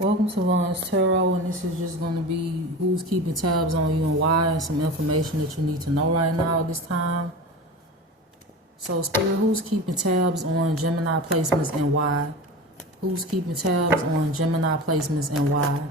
Welcome to Lawrence Tarot, and this is just going to be who's keeping tabs on you and why, and some information that you need to know right now at this time. So, Spirit, who's keeping tabs on Gemini placements and why? Who's keeping tabs on Gemini placements and why?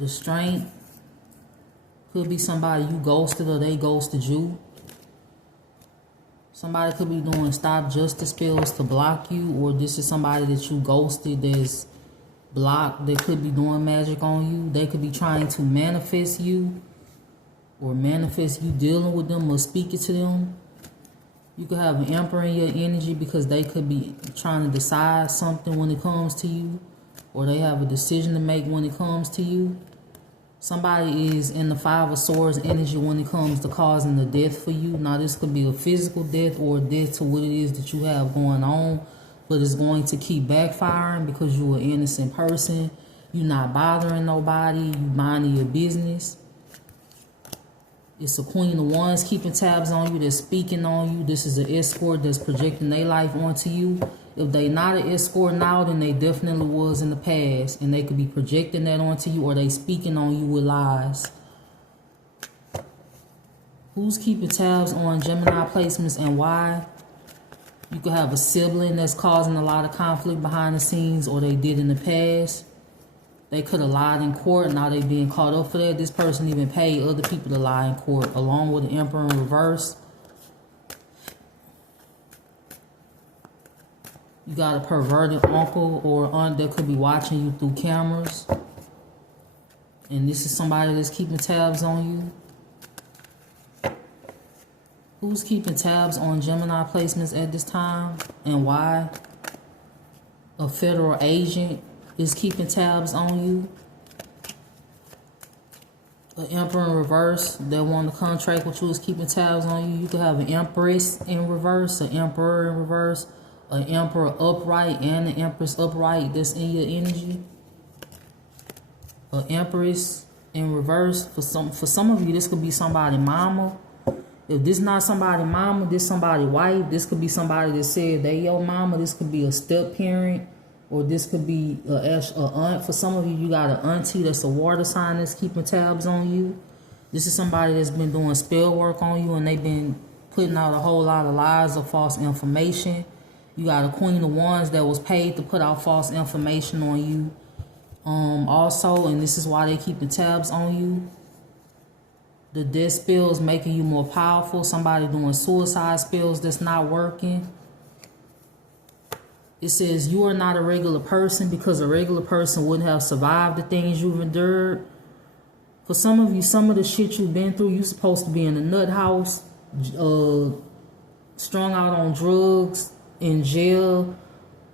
The Strength. Could be somebody you ghosted or they ghosted you. Somebody could be doing stop justice spells to block you, or this is somebody that you ghosted that's blocked. They could be doing magic on you. They could be trying to manifest you, or manifest you dealing with them or speaking to them. You could have an Emperor in your energy because they could be trying to decide something when it comes to you, or they have a decision to make when it comes to you. Somebody is in the Five of Swords energy when it comes to causing the death for you. Now, this could be a physical death or a death to what it is that you have going on, but it's going to keep backfiring because you're an innocent person. You're not bothering nobody. You minding your business. It's a Queen of Wands keeping tabs on you, that's speaking on you. This is an escort that's projecting their life onto you. If they not an escort now, then they definitely was in the past, and they could be projecting that onto you, or they speaking on you with lies. Who's keeping tabs on Gemini placements and why? You could have a sibling that's causing a lot of conflict behind the scenes, or they did in the past. They could have lied in court. Now they being caught up for that. This person even paid other people to lie in court, along with the Emperor in reverse. You got a perverted uncle or aunt that could be watching you through cameras. And this is somebody that's keeping tabs on you. Who's keeping tabs on Gemini placements at this time and why? A federal agent is keeping tabs on you. An Emperor in reverse that won the contract with you is keeping tabs on you. You could have an Empress in reverse, an Emperor in reverse, an Emperor upright, and an Empress upright that's in your energy. An Empress in reverse. For some of you, this could be somebody mama. If this not somebody mama, this somebody wife. This could be somebody that said they your mama. This could be a step parent, or this could be a aunt. For some of you, you got an auntie that's a water sign that's keeping tabs on you. This is somebody that's been doing spell work on you, and they've been putting out a whole lot of lies or false information. You got a Queen of Wands that was paid to put out false information on you. Also, and this is why they keeping tabs on you. The death spells making you more powerful. Somebody doing suicide spells that's not working. It says you are not a regular person because a regular person wouldn't have survived the things you've endured. For some of you, some of the shit you've been through, you're supposed to be in a nut house, strung out on drugs, in jail,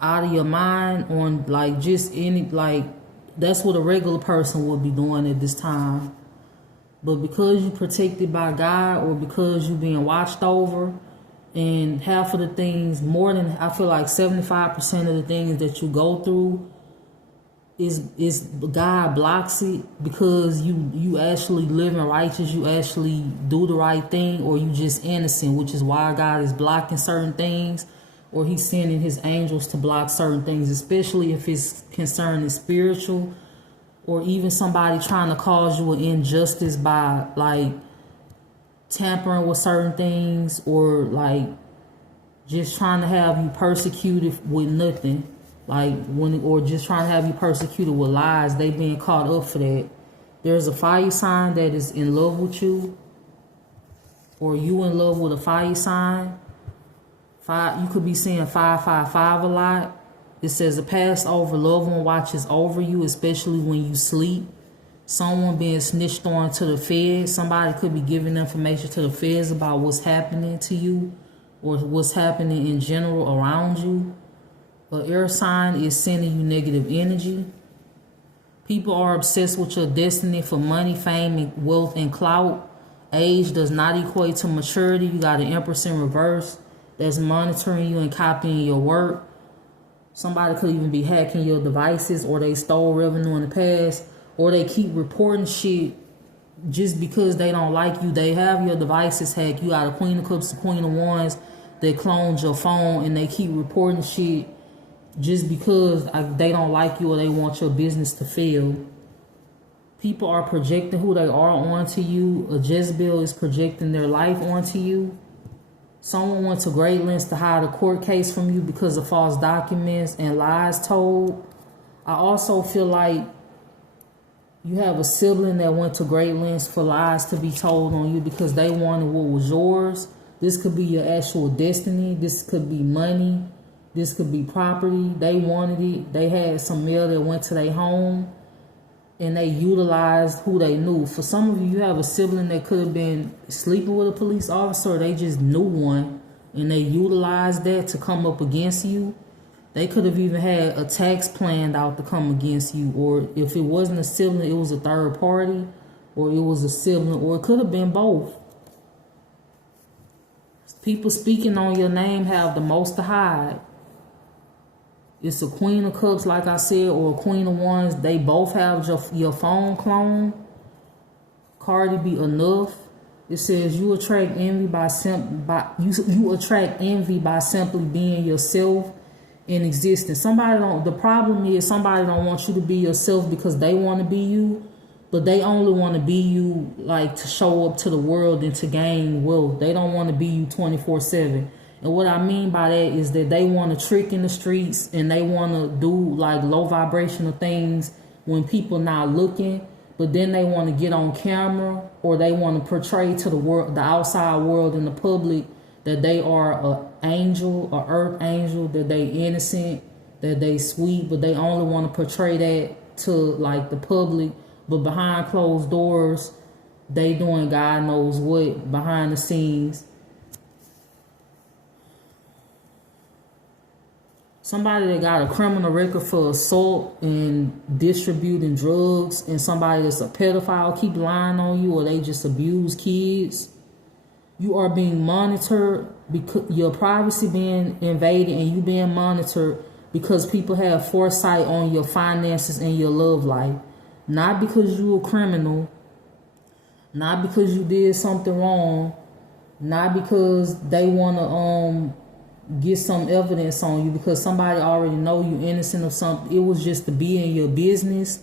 out of your mind, on like just any, like that's what a regular person would be doing at this time. But because you're protected by God, or because you're being watched over, and half of the things, more than, I feel like 75% of the things that you go through is God blocks it because you actually living righteous, you actually do the right thing, or you just innocent, which is why God is blocking certain things, or he's sending his angels to block certain things, especially if it's concerning spiritual, or even somebody trying to cause you an injustice by like tampering with certain things, or like just trying to have you persecuted with nothing, like or just trying to have you persecuted with lies. They being caught up for that. There's a fire sign that is in love with you, or you in love with a fire sign. You could be seeing 555 a lot. It says a passed over loved one watches over you, especially when you sleep. Someone being snitched on to the feds. Somebody could be giving information to the feds about what's happening to you, or what's happening in general around you. An air sign is sending you negative energy. People are obsessed with your destiny for money, fame, and wealth, and clout. Age does not equate to maturity. You got an Empress in reverse that's monitoring you and copying your work. Somebody could even be hacking your devices, or they stole revenue in the past, or they keep reporting shit just because they don't like you. They have your devices hacked. You got a Queen of Cups, a Queen of Wands that cloned your phone, and they keep reporting shit just because they don't like you or they want your business to fail. People are projecting who they are onto you. A Jezebel is projecting their life onto you. Someone went to great lengths to hide a court case from you because of false documents and lies told. I also feel like you have a sibling that went to great lengths for lies to be told on you because they wanted what was yours. This could be your actual destiny. This could be money. This could be property. They wanted it. They had some mail that went to their home and they utilized who they knew. For some of you, you have a sibling that could have been sleeping with a police officer, or they just knew one and they utilized that to come up against you. They could have even had attacks planned out to come against you, or if it wasn't a sibling, it was a third party, or it was a sibling, or it could have been both. People speaking on your name have the most to hide. It's a Queen of Cups, like I said, or a Queen of Wands. They both have your phone clone. Cardi B, enough. It says you attract envy you attract envy by simply being yourself in existence. The problem is somebody don't want you to be yourself because they want to be you, but they only want to be you like to show up to the world and to gain wealth. They don't want to be you 24/7. And what I mean by that is that they want to trick in the streets and they want to do like low vibrational things when people not looking, but then they want to get on camera or they want to portray to the world, the outside world and the public, that they are an angel, an earth angel, that they innocent, that they sweet, but they only want to portray that to like the public. But behind closed doors, they doing God knows what behind the scenes. Somebody that got a criminal record for assault and distributing drugs, and somebody that's a pedophile keep lying on you, or they just abuse kids. You are being monitored, because your privacy being invaded, and you being monitored because people have foresight on your finances and your love life. Not because you a criminal, not because you did something wrong, not because they want to get some evidence on you, because somebody already know you innocent of something. It was just to be in your business.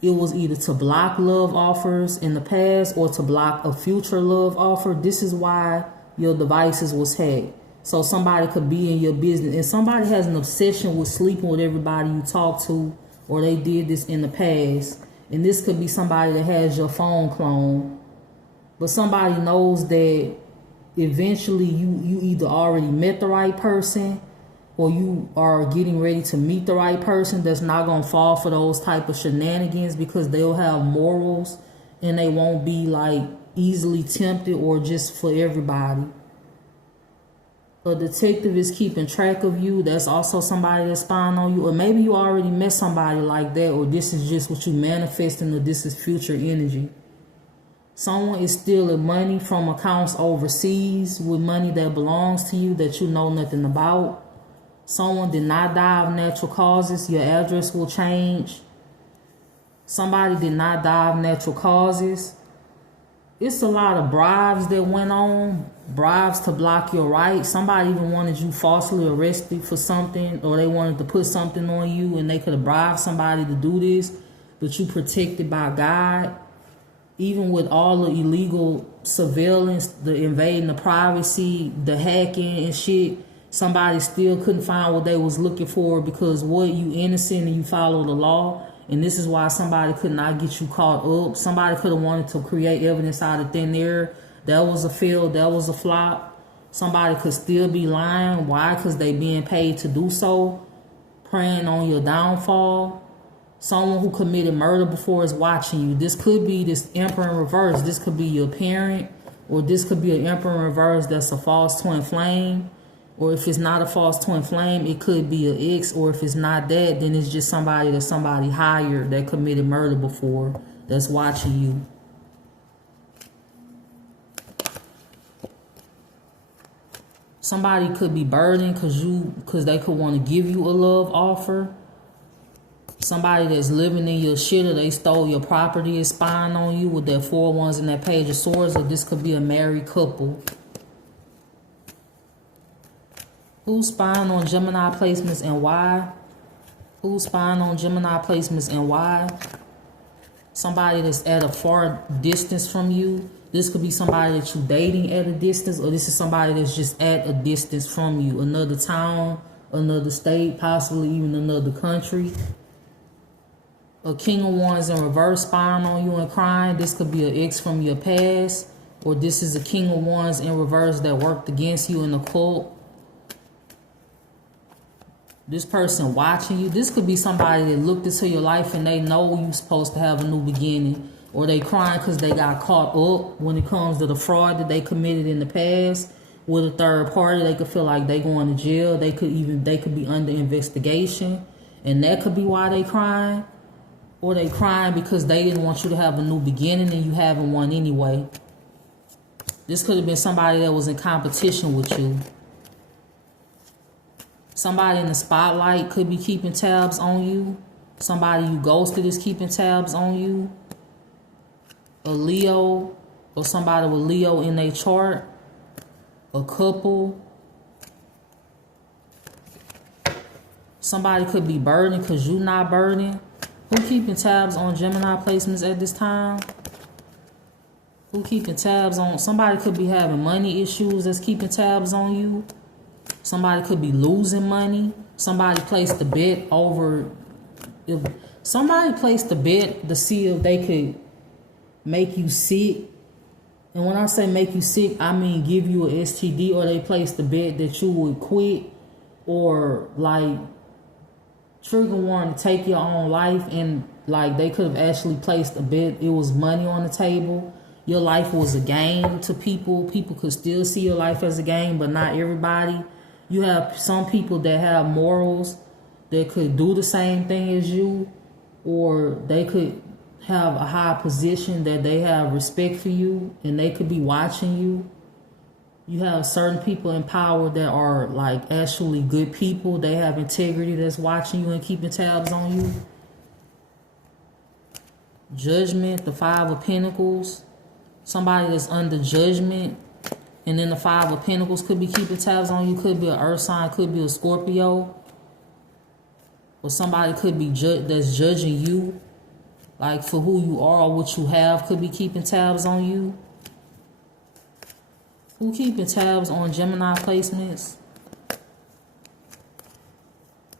It was either to block love offers in the past or to block a future love offer. This is why your devices was hacked. So somebody could be in your business, and somebody has an obsession with sleeping with everybody you talk to, or they did this in the past. And this could be somebody that has your phone clone. But somebody knows that eventually you either already met the right person or you are getting ready to meet the right person that's not going to fall for those type of shenanigans, because they'll have morals and they won't be like easily tempted or just for everybody. A detective is keeping track of you. That's also somebody that's spying on you. Or maybe you already met somebody like that, or this is just what you manifesting, or this is future energy. Someone is stealing money from accounts overseas with money that belongs to you that you know nothing about. Someone did not die of natural causes. Your address will change. Somebody did not die of natural causes. It's a lot of bribes that went on. Bribes to block your rights. Somebody even wanted you falsely arrested for something, or they wanted to put something on you and they could have bribed somebody to do this, but you protected by God. Even with all the illegal surveillance, the invading the privacy, the hacking and shit, somebody still couldn't find what they was looking for, because what, you innocent and you follow the law. And this is why somebody could not get you caught up. Somebody could have wanted to create evidence out of thin air. That was a fail. That was a flop. Somebody could still be lying. Why? Because they being paid to do so. Preying on your downfall. Someone who committed murder before is watching you. This could be this Emperor in reverse. This could be your parent. Or this could be an Emperor in reverse that's a false twin flame. Or if it's not a false twin flame, it could be an ex. Or if it's not that, then it's just somebody that somebody hired that committed murder before that's watching you. Somebody could be burdened because they could want to give you a love offer. Somebody that's living in your shit, or they stole your property, is spying on you with that 4 wands and that Page of Swords. Or this could be a married couple. Who's spying on Gemini placements and why? Who's spying on Gemini placements and why? Somebody that's at a far distance from you. This could be somebody that you're dating at a distance, or this is somebody that's just at a distance from you. Another town, another state, possibly even another country. A King of Wands in reverse spying on you and crying. This could be an ex from your past, or this is a King of Wands in reverse that worked against you in the cult. This person watching you. This could be somebody that looked into your life and they know you're supposed to have a new beginning. Or they crying because they got caught up when it comes to the fraud that they committed in the past. With a third party, they could feel like they going to jail. They could be under investigation. And that could be why they crying. Or they crying because they didn't want you to have a new beginning and you haven't one anyway. This could have been somebody that was in competition with you. Somebody in the spotlight could be keeping tabs on you. Somebody you ghosted is keeping tabs on you. A Leo or somebody with Leo in their chart. A couple. Somebody could be burdened because you're not burdened. Who keeping tabs on Gemini placements at this time? Who keeping tabs on? Somebody could be having money issues that's keeping tabs on you. Somebody could be losing money. Somebody placed a bet over. If somebody placed a bet to see if they could make you sick. And when I say make you sick, I mean give you a STD, or they placed a bet that you would quit, or like trigger warning to take your own life. And like they could have actually placed a bet. It was money on the table. Your life was a game to people. People could still see your life as a game, but not everybody. You have some people that have morals that could do the same thing as you, or they could have a high position that they have respect for you and they could be watching you. You have certain people in power that are like actually good people. They have integrity that's watching you and keeping tabs on you. Judgment, the Five of Pentacles. Somebody that's under judgment. And then the Five of Pentacles could be keeping tabs on you. Could be an Earth sign, could be a Scorpio. Or somebody could be that's judging you. Like for who you are or what you have, could be keeping tabs on you. Who keeping tabs on Gemini placements?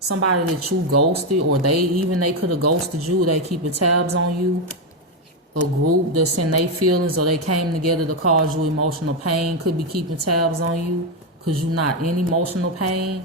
Somebody that you ghosted, or they could have ghosted you. They keeping tabs on you. A group that's in their feelings, or they came together to cause you emotional pain, could be keeping tabs on you because you're not in emotional pain.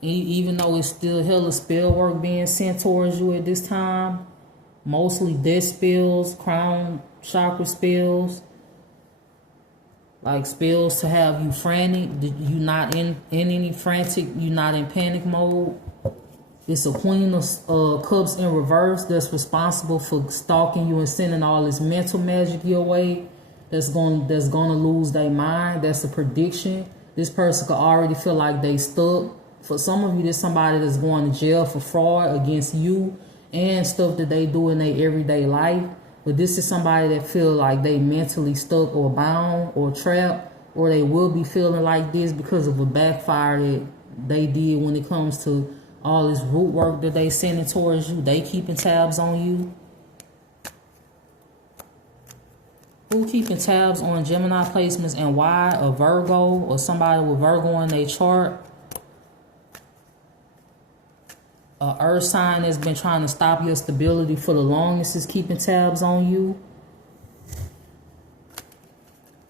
Even though it's still hella spell work being sent towards you at this time. Mostly death spells, crown chakra spells. Like spells to have you frantic. You're not in any frantic. You're not in panic mode. It's a Queen of Cups in reverse that's responsible for stalking you and sending all this mental magic your way. That's gonna lose their mind. That's a prediction. This person could already feel like they stuck. For some of you, there's somebody that's going to jail for fraud against you and stuff that they do in their everyday life. But this is somebody that feel like they mentally stuck or bound or trapped, or they will be feeling like this because of a backfire that they did when it comes to all this root work that they sending towards you. They keeping tabs on you. Who keeping tabs on Gemini placements and why? A Virgo or somebody with Virgo in their chart. A earth sign that's been trying to stop your stability for the longest is keeping tabs on you.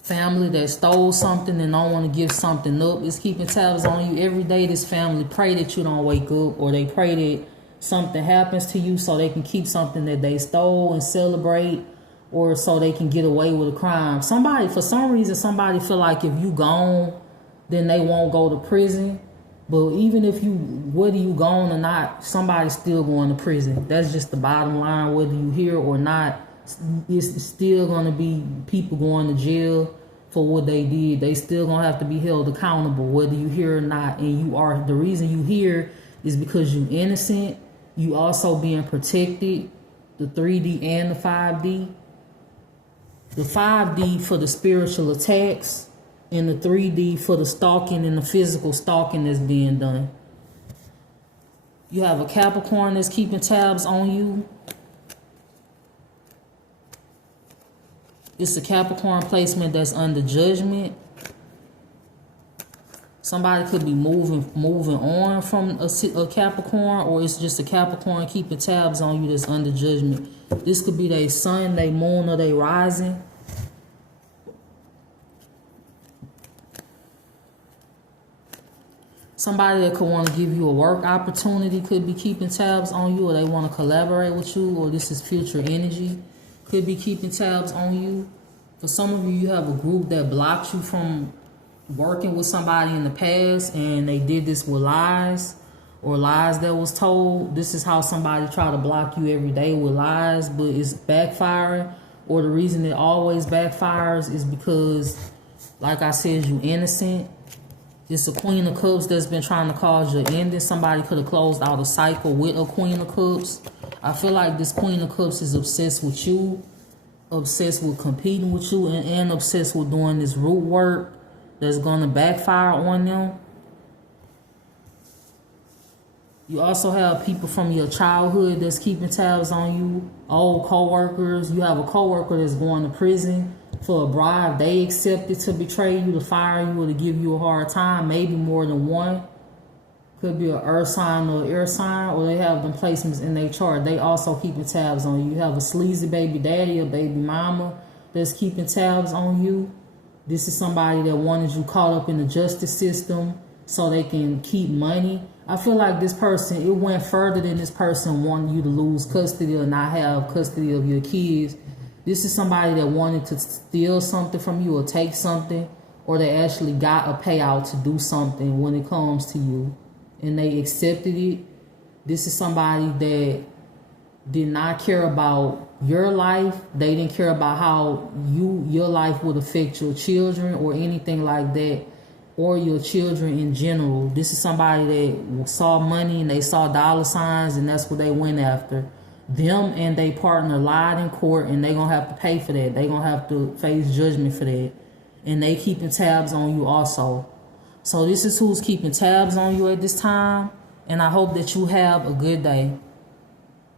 Family that stole something and don't want to give something up is keeping tabs on you. Every day this family pray that you don't wake up, or they pray that something happens to you so they can keep something that they stole and celebrate, or so they can get away with a crime. Somebody, for some reason, somebody feel like if you gone, then they won't go to prison. But even if you, whether you gone or not, somebody's still going to prison. That's just the bottom line. Whether you here or not, it's still going to be people going to jail for what they did. They still going to have to be held accountable, whether you here or not. And you are, the reason you here is because you innocent. You also being protected, the 3D and the 5D. The 5D for the spiritual attacks, and the 3D for the stalking and the physical stalking that's being done. You have a Capricorn that's keeping tabs on you. It's a Capricorn placement that's under judgment. Somebody could be moving on from a Capricorn, or it's just a Capricorn keeping tabs on you that's under judgment. This could be their sun, their moon, or their rising. Somebody that could want to give you a work opportunity could be keeping tabs on you, or they want to collaborate with you, or this is future energy, could be keeping tabs on you. For some of you, you have a group that blocked you from working with somebody in the past, and they did this with lies or lies that was told. This is how somebody try to block you every day with lies, but it's backfiring. Or the reason it always backfires is because, like I said, you innocent. It's a Queen of Cups that's been trying to cause your ending. Somebody could have closed out a cycle with a Queen of Cups. I feel like this Queen of Cups is obsessed with you, obsessed with competing with you, and obsessed with doing this root work that's going to backfire on them. You also have people from your childhood that's keeping tabs on you, old co-workers. You have a co-worker that's going to prison for a bribe. They accepted to betray you, to fire you, or to give you a hard time, maybe more than one. Could be an earth sign or air sign, or they have them placements in their chart. They also keeping tabs on you. You have a sleazy baby daddy or baby mama that's keeping tabs on you. This is somebody that wanted you caught up in the justice system so they can keep money. I feel like this person, it went further than this person wanting you to lose custody or not have custody of your kids. This is somebody that wanted to steal something from you or take something, or they actually got a payout to do something when it comes to you, and they accepted it. This is somebody that did not care about your life. They didn't care about how your life would affect your children or anything like that, or your children in general. This is somebody that saw money and they saw dollar signs, and that's what they went after. Them and their partner lied in court, and they're going to have to pay for that. They're going to have to face judgment for that. And they keeping tabs on you also. So this is who's keeping tabs on you at this time. And I hope that you have a good day.